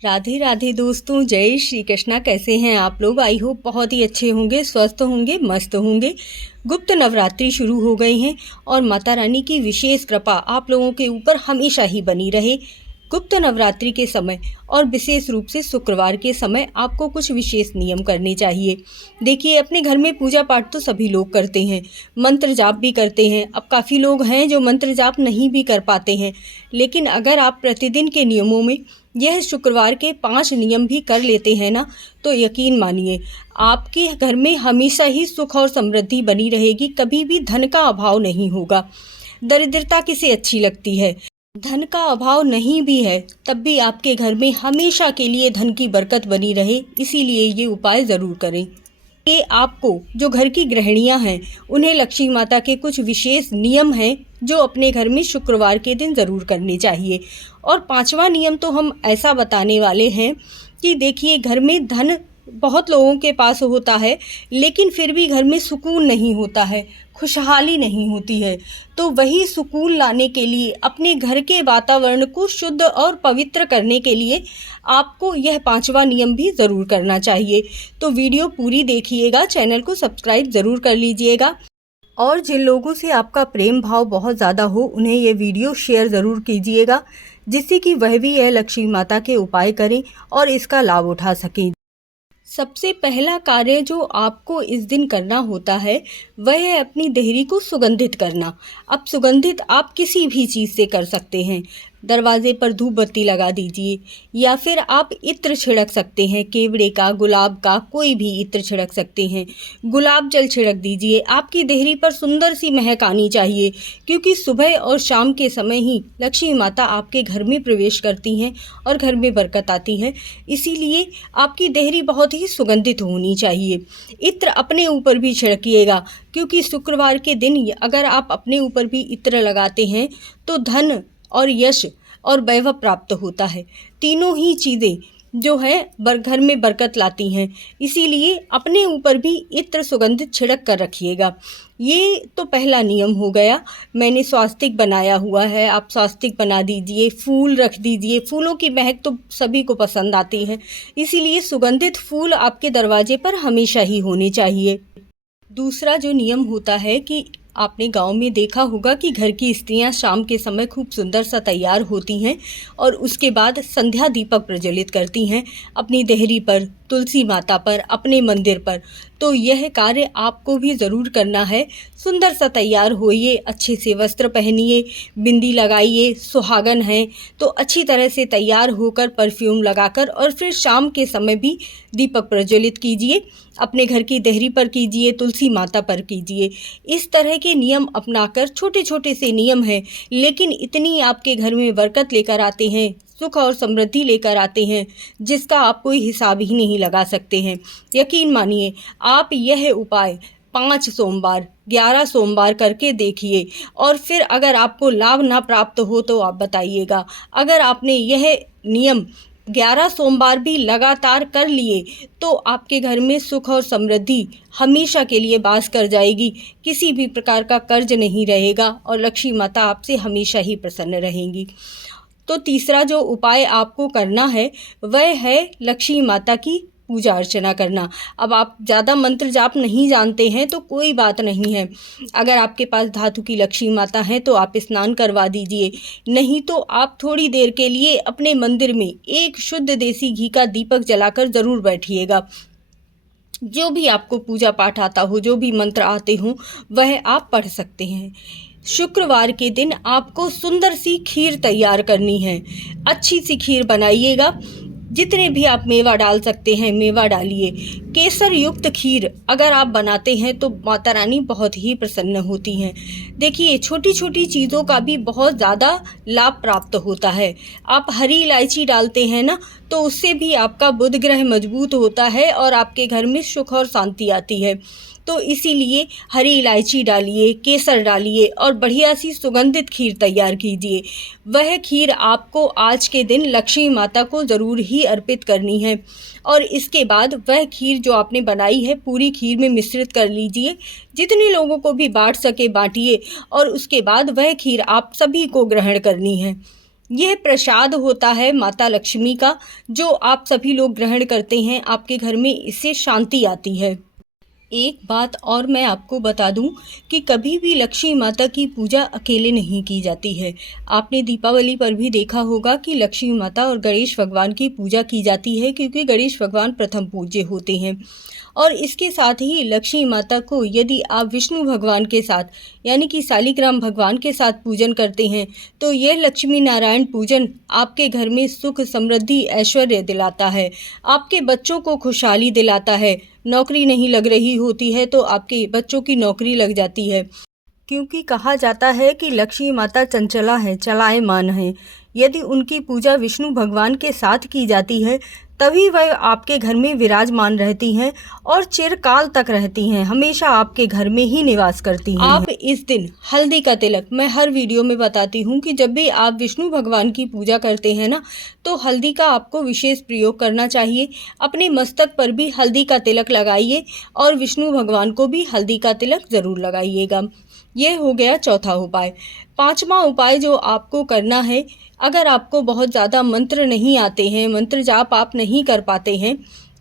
राधे राधे दोस्तों, जय श्री कृष्णा। कैसे हैं आप लोग? आई होप बहुत ही अच्छे होंगे, स्वस्थ होंगे, मस्त होंगे। गुप्त नवरात्रि शुरू हो गई हैं और माता रानी की विशेष कृपा आप लोगों के ऊपर हमेशा ही बनी रहे। गुप्त नवरात्रि के समय और विशेष रूप से शुक्रवार के समय आपको कुछ विशेष नियम करने चाहिए। देखिए, अपने घर में पूजा पाठ तो सभी लोग करते हैं, मंत्र जाप भी करते हैं। अब काफ़ी लोग हैं जो मंत्र जाप नहीं भी कर पाते हैं, लेकिन अगर आप प्रतिदिन के नियमों में यह शुक्रवार के 5 नियम भी कर लेते हैं ना, तो यकीन मानिए आपके घर में हमेशा ही सुख और समृद्धि बनी रहेगी। कभी भी धन का अभाव नहीं होगा। दरिद्रता किसे अच्छी लगती है? धन का अभाव नहीं भी है तब भी आपके घर में हमेशा के लिए धन की बरकत बनी रहे, इसीलिए ये उपाय ज़रूर करें। ये आपको जो घर की गृहिणियां हैं उन्हें लक्ष्मी माता के कुछ विशेष नियम हैं जो अपने घर में शुक्रवार के दिन ज़रूर करने चाहिए। और 5वां नियम तो हम ऐसा बताने वाले हैं कि देखिए, घर में धन बहुत लोगों के पास होता है, लेकिन फिर भी घर में सुकून नहीं होता है, खुशहाली नहीं होती है। तो वही सुकून लाने के लिए, अपने घर के वातावरण को शुद्ध और पवित्र करने के लिए आपको यह 5वां नियम भी ज़रूर करना चाहिए। तो वीडियो पूरी देखिएगा, चैनल को सब्सक्राइब ज़रूर कर लीजिएगा। और जिन लोगों से आपका प्रेम भाव बहुत ज़्यादा हो उन्हें ये वीडियो शेयर ज़रूर कीजिएगा, जिससे कि वह भी यह लक्ष्मी माता के उपाय करें और इसका लाभ उठा सकें। सबसे पहला कार्य जो आपको इस दिन करना होता है वह है अपनी देहरी को सुगंधित करना। अब सुगंधित आप किसी भी चीज़ से कर सकते हैं। दरवाजे पर धूप बत्ती लगा दीजिए, या फिर आप इत्र छिड़क सकते हैं, केवड़े का, गुलाब का, कोई भी इत्र छिड़क सकते हैं। गुलाब जल छिड़क दीजिए। आपकी देहरी पर सुंदर सी महक आनी चाहिए, क्योंकि सुबह और शाम के समय ही लक्ष्मी माता आपके घर में प्रवेश करती हैं और घर में बरकत आती है। इसीलिए आपकी देहरी बहुत ही सुगंधित होनी चाहिए। इत्र अपने ऊपर भी छिड़किएगा, क्योंकि शुक्रवार के दिन अगर आप अपने ऊपर भी इत्र लगाते हैं तो धन और यश और वैभव प्राप्त होता है। तीनों ही चीज़ें जो है घर में बरकत लाती हैं। इसीलिए अपने ऊपर भी इत्र सुगंधित छिड़क कर रखिएगा। ये तो पहला नियम हो गया। मैंने स्वास्तिक बनाया हुआ है, आप स्वास्तिक बना दीजिए, फूल रख दीजिए। फूलों की महक तो सभी को पसंद आती है, इसीलिए सुगंधित फूल आपके दरवाजे पर हमेशा ही होने चाहिए। दूसरा जो नियम होता है कि आपने गांव में देखा होगा कि घर की स्त्रियां शाम के समय खूब सुंदर सा तैयार होती हैं और उसके बाद संध्या दीपक प्रज्वलित करती हैं अपनी देहरी पर, तुलसी माता पर, अपने मंदिर पर। तो यह कार्य आपको भी ज़रूर करना है। सुंदर सा तैयार होइए, अच्छे से वस्त्र पहनिए, बिंदी लगाइए। सुहागन हैं तो अच्छी तरह से तैयार होकर, परफ्यूम लगाकर, और फिर शाम के समय भी दीपक प्रज्वलित कीजिए। अपने घर की देहरी पर कीजिए, तुलसी माता पर कीजिए। इस तरह के नियम अपनाकर, छोटे छोटे से नियम हैं लेकिन इतनी आपके घर में बरकत लेकर आते हैं, सुख और समृद्धि लेकर आते हैं, जिसका आप कोई हिसाब ही नहीं लगा सकते हैं। यकीन मानिए, आप यह उपाय 5 सोमवार, 11 सोमवार करके देखिए, और फिर अगर आपको लाभ ना प्राप्त हो तो आप बताइएगा। अगर आपने यह नियम 11 सोमवार भी लगातार कर लिए तो आपके घर में सुख और समृद्धि हमेशा के लिए वास कर जाएगी। किसी भी प्रकार का कर्ज नहीं रहेगा और लक्ष्मी माता आपसे हमेशा ही प्रसन्न रहेंगी। तो तीसरा जो उपाय आपको करना है वह है लक्ष्मी माता की पूजा अर्चना करना। अब आप ज़्यादा मंत्र जाप नहीं जानते हैं तो कोई बात नहीं है। अगर आपके पास धातु की लक्ष्मी माता हैं तो आप स्नान करवा दीजिए, नहीं तो आप थोड़ी देर के लिए अपने मंदिर में एक शुद्ध देसी घी का दीपक जलाकर ज़रूर बैठिएगा। जो भी आपको पूजा पाठ आता हो, जो भी मंत्र आते हों, वह आप पढ़ सकते हैं। शुक्रवार के दिन आपको सुंदर सी खीर तैयार करनी है। अच्छी सी खीर बनाइएगा। जितने भी आप मेवा डाल सकते हैं मेवा डालिए। केसर युक्त खीर अगर आप बनाते हैं तो माता रानी बहुत ही प्रसन्न होती हैं। देखिए, छोटी छोटी चीज़ों का भी बहुत ज़्यादा लाभ प्राप्त होता है। आप हरी इलायची डालते हैं ना, तो उससे भी आपका बुध ग्रह मजबूत होता है और आपके घर में सुख और शांति आती है। तो इसीलिए हरी इलायची डालिए, केसर डालिए और बढ़िया सी सुगंधित खीर तैयार कीजिए। वह खीर आपको आज के दिन लक्ष्मी माता को ज़रूर ही अर्पित करनी है। और इसके बाद वह खीर जो आपने बनाई है पूरी खीर में मिश्रित कर लीजिए। जितने लोगों को भी बांट सके बांटिए, और उसके बाद वह खीर आप सभी को ग्रहण करनी है। यह प्रसाद होता है माता लक्ष्मी का, जो आप सभी लोग ग्रहण करते हैं। आपके घर में इससे शांति आती है। एक बात और मैं आपको बता दूं कि कभी भी लक्ष्मी माता की पूजा अकेले नहीं की जाती है। आपने दीपावली पर भी देखा होगा कि लक्ष्मी माता और गणेश भगवान की पूजा की जाती है, क्योंकि गणेश भगवान प्रथम पूज्य होते हैं। और इसके साथ ही लक्ष्मी माता को यदि आप विष्णु भगवान के साथ यानी कि शालिग्राम भगवान के साथ पूजन करते हैं, तो यह लक्ष्मी नारायण पूजन आपके घर में सुख, समृद्धि, ऐश्वर्य दिलाता है। आपके बच्चों को खुशहाली दिलाता है। नौकरी नहीं लग रही होती है तो आपके बच्चों की नौकरी लग जाती है, क्योंकि कहा जाता है कि लक्ष्मी माता चंचला है, चलायमान है। यदि उनकी पूजा विष्णु भगवान के साथ की जाती है, तभी वह आपके घर में विराजमान रहती हैं और चिरकाल तक रहती हैं, हमेशा आपके घर में ही निवास करती हैं। आप इस दिन हल्दी का तिलक, मैं हर वीडियो में बताती हूँ कि जब भी आप विष्णु भगवान की पूजा करते हैं ना, तो हल्दी का आपको विशेष प्रयोग करना चाहिए। अपने मस्तक पर भी हल्दी का तिलक लगाइए और विष्णु भगवान को भी हल्दी का तिलक ज़रूर लगाइएगा। यह हो गया चौथा उपाय। पांचवा उपाय जो आपको करना है, अगर आपको बहुत ज़्यादा मंत्र नहीं आते हैं, मंत्र जाप आप नहीं कर पाते हैं,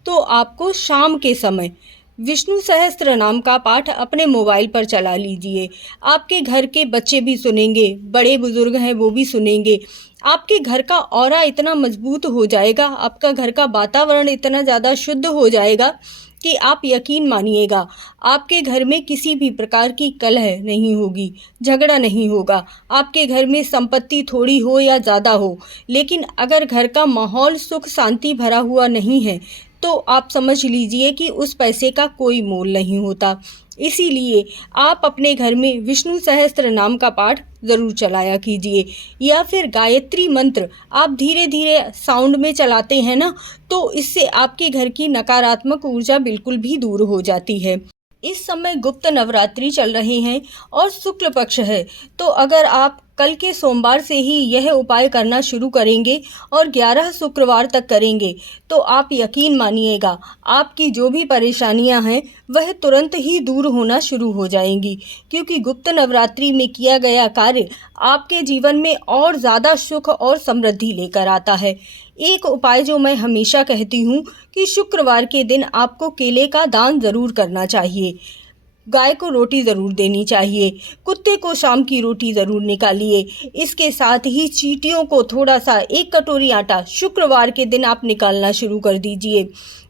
तो आपको शाम के समय विष्णु सहस्त्र नाम का पाठ अपने मोबाइल पर चला लीजिए। आपके घर के बच्चे भी सुनेंगे, बड़े बुजुर्ग हैं वो भी सुनेंगे। आपके घर का ऑरा इतना मजबूत हो जाएगा, आपका घर का वातावरण इतना ज़्यादा शुद्ध हो जाएगा कि आप यकीन मानिएगा, आपके घर में किसी भी प्रकार की कलह नहीं होगी, झगड़ा नहीं होगा। आपके घर में संपत्ति थोड़ी हो या ज़्यादा हो, लेकिन अगर घर का माहौल सुख शांति भरा हुआ नहीं है, तो आप समझ लीजिए कि उस पैसे का कोई मोल नहीं होता। इसीलिए आप अपने घर में विष्णु सहस्त्र नाम का पाठ ज़रूर चलाया कीजिए, या फिर गायत्री मंत्र आप धीरे धीरे साउंड में चलाते हैं ना, तो इससे आपके घर की नकारात्मक ऊर्जा बिल्कुल भी दूर हो जाती है। इस समय गुप्त नवरात्रि चल रहे हैं और शुक्ल पक्ष है, तो अगर आप कल के सोमवार से ही यह उपाय करना शुरू करेंगे और 11 शुक्रवार तक करेंगे, तो आप यकीन मानिएगा, आपकी जो भी परेशानियां हैं वह तुरंत ही दूर होना शुरू हो जाएंगी, क्योंकि गुप्त नवरात्रि में किया गया कार्य आपके जीवन में और ज़्यादा सुख और समृद्धि लेकर आता है। एक उपाय जो मैं हमेशा कहती हूँ कि शुक्रवार के दिन आपको केले का दान ज़रूर करना चाहिए, गाय को रोटी ज़रूर देनी चाहिए, कुत्ते को शाम की रोटी ज़रूर निकालिए। इसके साथ ही चींटियों को थोड़ा सा 1 कटोरी आटा शुक्रवार के दिन आप निकालना शुरू कर दीजिए।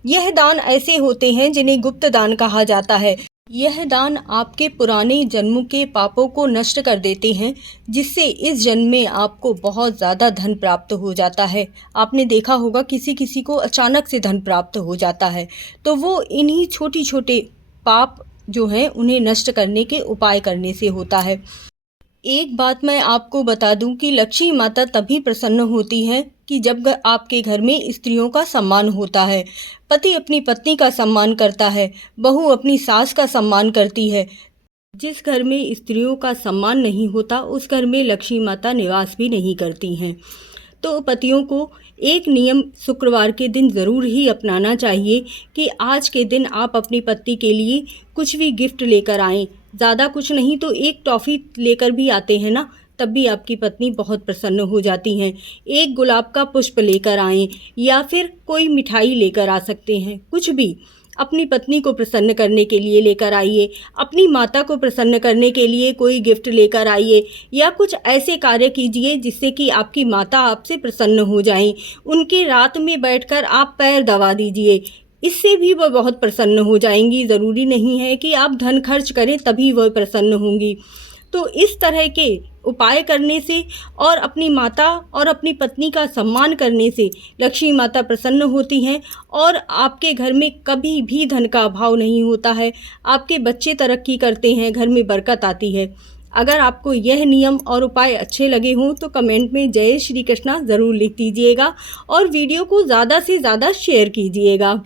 यह दान ऐसे होते हैं जिन्हें गुप्त दान कहा जाता है। यह दान आपके पुराने जन्मों के पापों को नष्ट कर देते हैं, जिससे इस जन्म में आपको बहुत ज़्यादा धन प्राप्त हो जाता है। आपने देखा होगा किसी किसी को अचानक से धन प्राप्त हो जाता है, तो वो इन्हीं छोटी छोटे पाप जो हैं उन्हें नष्ट करने के उपाय करने से होता है। एक बात मैं आपको बता दूं कि लक्ष्मी माता तभी प्रसन्न होती है कि जब आपके घर में स्त्रियों का सम्मान होता है। पति अपनी पत्नी का सम्मान करता है, बहू अपनी सास का सम्मान करती है। जिस घर में स्त्रियों का सम्मान नहीं होता, उस घर में लक्ष्मी माता निवास भी नहीं करती हैं। तो पतियों को एक नियम शुक्रवार के दिन ज़रूर ही अपनाना चाहिए कि आज के दिन आप अपनी पत्नी के लिए कुछ भी गिफ्ट लेकर आएँ। ज़्यादा कुछ नहीं तो एक टॉफ़ी लेकर भी आते हैं ना, तब भी आपकी पत्नी बहुत प्रसन्न हो जाती हैं। एक गुलाब का पुष्प लेकर आएँ, या फिर कोई मिठाई लेकर आ सकते हैं। कुछ भी अपनी पत्नी को प्रसन्न करने के लिए लेकर आइए, अपनी माता को प्रसन्न करने के लिए कोई गिफ्ट लेकर आइए, या कुछ ऐसे कार्य कीजिए जिससे कि आपकी माता आपसे प्रसन्न हो जाएं। उनके रात में बैठकर आप पैर दबा दीजिए, इससे भी वह बहुत प्रसन्न हो जाएंगी। ज़रूरी नहीं है कि आप धन खर्च करें तभी वह प्रसन्न होंगी। तो इस तरह के उपाय करने से और अपनी माता और अपनी पत्नी का सम्मान करने से लक्ष्मी माता प्रसन्न होती हैं और आपके घर में कभी भी धन का अभाव नहीं होता है। आपके बच्चे तरक्की करते हैं, घर में बरकत आती है। अगर आपको यह नियम और उपाय अच्छे लगे हों तो कमेंट में जय श्री कृष्णा ज़रूर लिख दीजिएगा और वीडियो को ज़्यादा से ज़्यादा शेयर कीजिएगा।